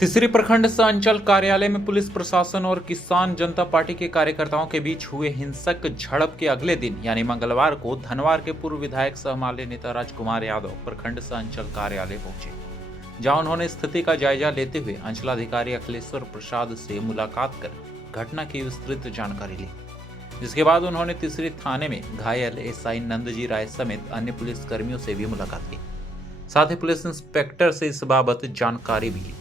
तीसरी प्रखंड सह अंचल कार्यालय में पुलिस प्रशासन और किसान जनता पार्टी के कार्यकर्ताओं के बीच हुए हिंसक झड़प के अगले दिन यानी मंगलवार को धनवार के पूर्व विधायक सह माले नेता राजकुमार यादव प्रखंड सह अंचल कार्यालय पहुंचे, जहां उन्होंने स्थिति का जायजा लेते हुए अंचलाधिकारी अखिलेश्वर प्रसाद से मुलाकात कर घटना की विस्तृत जानकारी ली। जिसके बाद उन्होंने तीसरी थाने में घायल एसआई नंदजी राय समेत अन्य पुलिस कर्मियों से भी मुलाकात की। साथ ही पुलिस इंस्पेक्टर से इस बाबत जानकारी भी ली।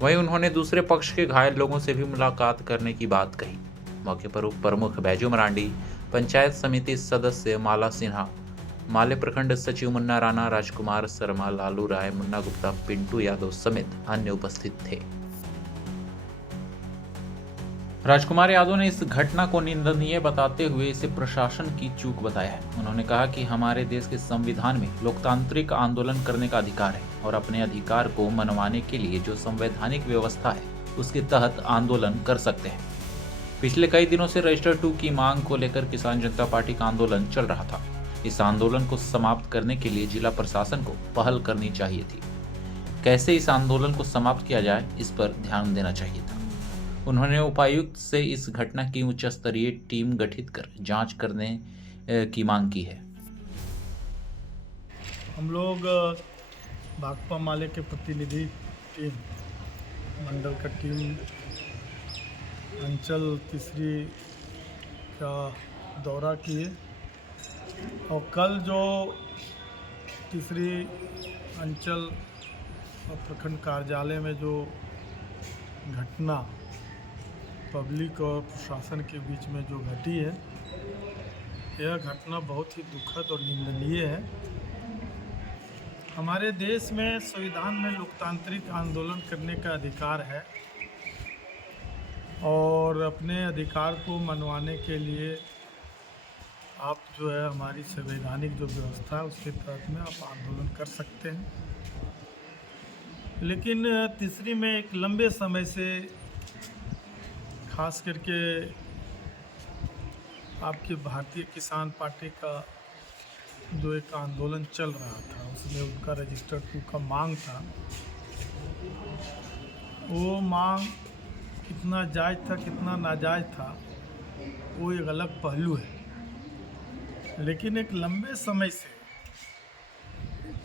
वहीं उन्होंने दूसरे पक्ष के घायल लोगों से भी मुलाकात करने की बात कही। मौके पर उप प्रमुख बैजू मरांडी, पंचायत समिति सदस्य माला सिन्हा, माले प्रखंड सचिव मुन्ना राणा, राजकुमार शर्मा, लालू राय, मुन्ना गुप्ता, पिंटू यादव समेत अन्य उपस्थित थे। राजकुमार यादव ने इस घटना को निंदनीय बताते हुए इसे प्रशासन की चूक बताया है। उन्होंने कहा कि हमारे देश के संविधान में लोकतांत्रिक आंदोलन करने का अधिकार है और अपने अधिकार को मनवाने के लिए जो संवैधानिक व्यवस्था है उसके तहत आंदोलन कर सकते हैं। पिछले कई दिनों से रजिस्टर 2 की मांग को लेकर किसान जनता पार्टी का आंदोलन चल रहा था। इस आंदोलन को समाप्त करने के लिए जिला प्रशासन को पहल करनी चाहिए थी। कैसे इस आंदोलन को समाप्त किया जाए, इस पर ध्यान देना चाहिए था। उन्होंने उपायुक्त से इस घटना की उच्च स्तरीय टीम गठित कर जांच करने की मांग की है। हम लोग भाकपा माले के प्रतिनिधि टीम मंडल का टीम अंचल तीसरी का दौरा किए और कल जो तीसरी अंचल और प्रखंड कार्यालय में जो घटना पब्लिक और प्रशासन के बीच में जो घटी है, यह घटना बहुत ही दुखद और निंदनीय है। हमारे देश में संविधान में लोकतांत्रिक आंदोलन करने का अधिकार है और अपने अधिकार को मनवाने के लिए आप जो है हमारी संवैधानिक जो व्यवस्था है उसके तहत में आप आंदोलन कर सकते हैं। लेकिन तीसरी में एक लंबे समय से खास करके आपकी भारतीय किसान पार्टी का जो एक आंदोलन चल रहा था, उसमें उनका रजिस्टर 2 का मांग था। वो मांग कितना जायज़ था कितना नाजायज़ था वो एक अलग पहलू है। लेकिन एक लंबे समय से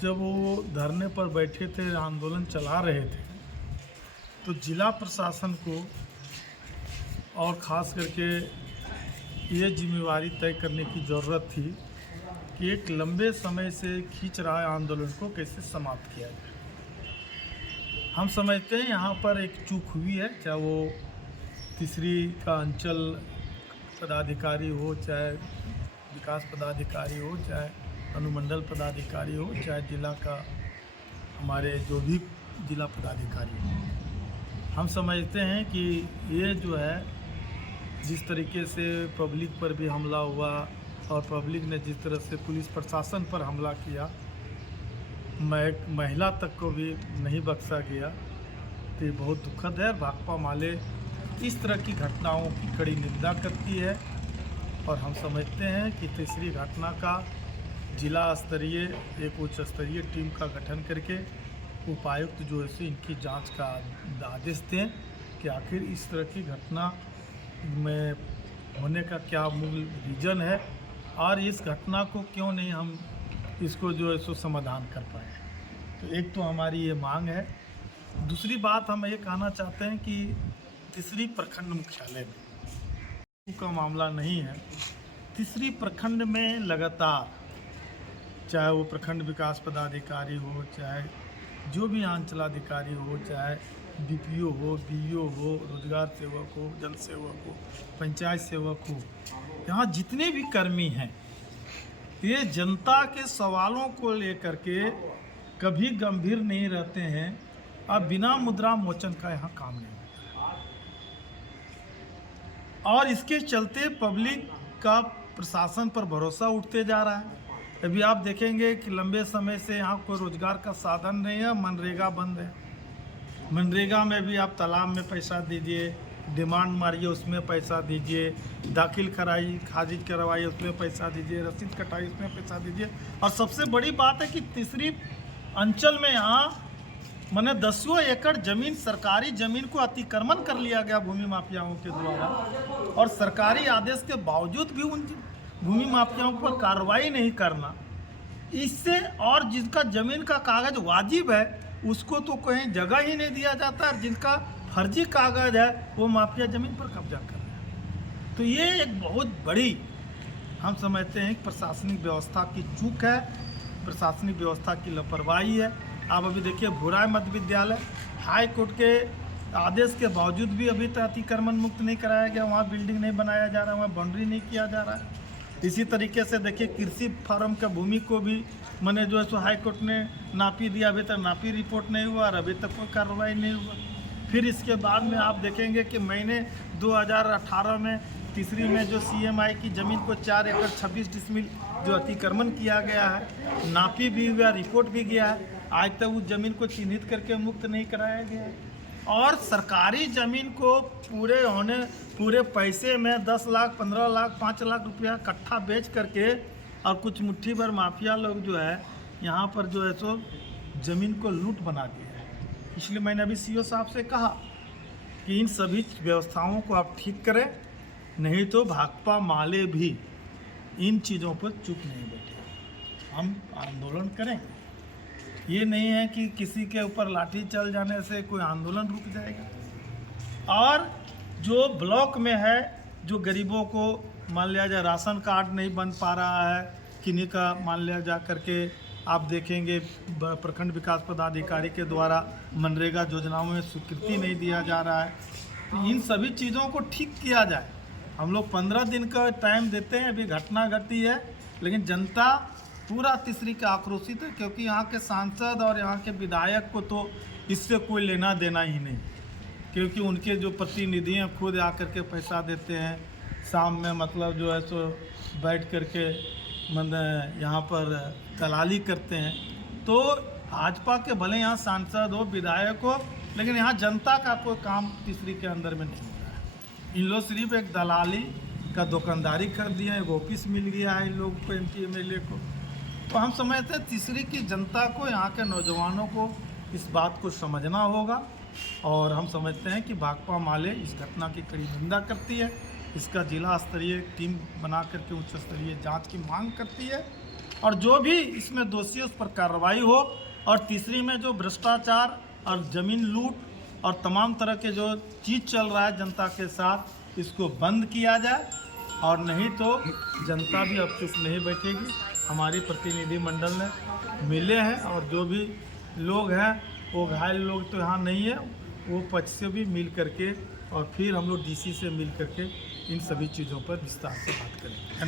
जब वो धरने पर बैठे थे, आंदोलन चला रहे थे, तो जिला प्रशासन को और ख़ास करके ये जिम्मेवारी तय करने की ज़रूरत थी कि एक लंबे समय से खींच रहा आंदोलन को कैसे समाप्त किया जाए। हम समझते हैं यहाँ पर एक चूक हुई है, चाहे वो तीसरी का अंचल पदाधिकारी हो, चाहे विकास पदाधिकारी हो, चाहे अनुमंडल पदाधिकारी हो, चाहे जिला का हमारे जो भी जिला पदाधिकारी हो। हम समझते हैं कि ये जो है जिस तरीके से पब्लिक पर भी हमला हुआ और पब्लिक ने जिस तरह से पुलिस प्रशासन पर हमला किया, महिला तक को भी नहीं बख्शा गया, तो ये बहुत दुखद है। भाकपा माले इस तरह की घटनाओं की कड़ी निंदा करती है और हम समझते हैं कि तीसरी घटना का जिला स्तरीय एक उच्च स्तरीय टीम का गठन करके उपायुक्त जो है इनकी जांच का आदेश दें कि आखिर इस तरह की घटना में होने का क्या मूल रीज़न है और इस घटना को क्यों नहीं हम इसको जो है समाधान कर पाए। तो एक तो हमारी ये मांग है। दूसरी बात हम ये कहना चाहते हैं कि तीसरी प्रखंड मुख्यालय में का मामला नहीं है। तीसरी प्रखंड में लगातार चाहे वो प्रखंड विकास पदाधिकारी हो, चाहे जो भी अंचलाधिकारी हो, चाहे बीपीओ हो, बीईओ हो, रोजगार सेवक हो, जन सेवक हो, पंचायत सेवक हो, यहाँ जितने भी कर्मी हैं, ये जनता के सवालों को लेकर के कभी गंभीर नहीं रहते हैं। अब बिना मुद्रा मोचन का यहाँ काम नहीं होता और इसके चलते पब्लिक का प्रशासन पर भरोसा उठते जा रहा है। अभी आप देखेंगे कि लंबे समय से यहाँ कोई रोजगार का साधन नहीं है, मनरेगा बंद है। मनरेगा में भी आप तालाब में पैसा दीजिए, डिमांड मारिए उसमें पैसा दीजिए, दाखिल कराइए, खारिज करवाइए उसमें पैसा दीजिए, रसीद कटाइए उसमें पैसा दीजिए। और सबसे बड़ी बात है कि तीसरी अंचल में यहाँ मैंने 10 एकड़ जमीन, सरकारी जमीन को अतिक्रमण कर लिया गया भूमि माफियाओं के द्वारा, और सरकारी आदेश के बावजूद भी उन भूमि माफियाओं पर कार्रवाई नहीं करना, इससे और जिनका जमीन का कागज वाजिब है उसको तो कहीं जगह ही नहीं दिया जाता, और जिनका फर्जी कागज है वो माफिया जमीन पर कब्जा कर रहे हैं। तो ये एक बहुत बड़ी, हम समझते हैं, प्रशासनिक व्यवस्था की चूक है, प्रशासनिक व्यवस्था की लापरवाही है। आप अभी देखिए भुराय मध्य विद्यालय, हाई कोर्ट के आदेश के बावजूद भी अभी तक अतिक्रमण मुक्त नहीं कराया गया, वहाँ बिल्डिंग नहीं बनाया जा रहा, वहाँ बाउंड्री नहीं किया जा रहा है। इसी तरीके से देखिए कृषि फार्म का भूमि को भी मैंने जो है सो हाई कोर्ट ने नापी दिया, अभी तक नापी रिपोर्ट नहीं हुआ और अभी तक कोई कार्रवाई नहीं हुआ। फिर इसके बाद में आप देखेंगे कि महीने 2018 में तीसरी में जो CMI की ज़मीन को 4 एकड़ 26 डिसमिल जो अतिक्रमण किया गया है, नापी भी हुआ, रिपोर्ट भी गया है, आज तक उस ज़मीन को चिन्हित करके मुक्त नहीं कराया गया है। और सरकारी ज़मीन को पूरे पैसे में 10 लाख, 15 लाख, 5 लाख रुपया कट्ठा बेच करके, और कुछ मुट्ठी भर माफिया लोग जो है यहाँ पर जो है सो ज़मीन को लूट बना दिया है। इसलिए मैंने अभी CO साहब से कहा कि इन सभी व्यवस्थाओं को आप ठीक करें, नहीं तो भाकपा माले भी इन चीज़ों पर चुप नहीं बैठे, हम आंदोलन करें। ये नहीं है कि किसी के ऊपर लाठी चल जाने से कोई आंदोलन रुक जाएगा। और जो ब्लॉक में है, जो गरीबों को मान लिया जाए राशन कार्ड नहीं बन पा रहा है, किन्हीं का मान लिया जा करके आप देखेंगे प्रखंड विकास पदाधिकारी के द्वारा मनरेगा योजनाओं में स्वीकृति नहीं दिया जा रहा है, तो इन सभी चीज़ों को ठीक किया जाए। हम लोग 15 दिन का टाइम देते हैं, अभी घटना घटी है, लेकिन जनता पूरा तीसरी का आक्रोशित है, क्योंकि यहाँ के सांसद और यहाँ के विधायक को तो इससे कोई लेना देना ही नहीं, क्योंकि उनके जो प्रतिनिधि हैं खुद आकर के पैसा देते हैं, शाम में मतलब जो है सो बैठ करके मतलब यहाँ पर दलाली करते हैं। तो भाजपा के भले यहाँ सांसद हो, विधायक हो, लेकिन यहाँ जनता का कोई काम तीसरी के अंदर में नहीं हो रहा है। इन लोग सिर्फ एक दलाली का दुकानदारी कर दिया है, एक ऑफिस मिल गया है इन लोगों को, MP MLA को। तो हम समझते हैं तीसरी की जनता को, यहाँ के नौजवानों को इस बात को समझना होगा, और हम समझते हैं कि भाकपा माले इस घटना की कड़ी निंदा करती है, इसका जिला स्तरीय टीम बना करके उच्च स्तरीय जांच की मांग करती है, और जो भी इसमें दोषी उस पर कार्रवाई हो, और तीसरी में जो भ्रष्टाचार और ज़मीन लूट और तमाम तरह के जो चीज़ चल रहा है जनता के साथ, इसको बंद किया जाए, और नहीं तो जनता भी अब चुप नहीं बैठेगी। हमारी प्रतिनिधि मंडल ने मिले हैं, और जो भी लोग हैं वो घायल लोग तो यहाँ नहीं है, वो पक्ष से भी मिल करके, और फिर हम लोग DC से मिल करके इन सभी चीज़ों पर विस्तार से बात करेंगे।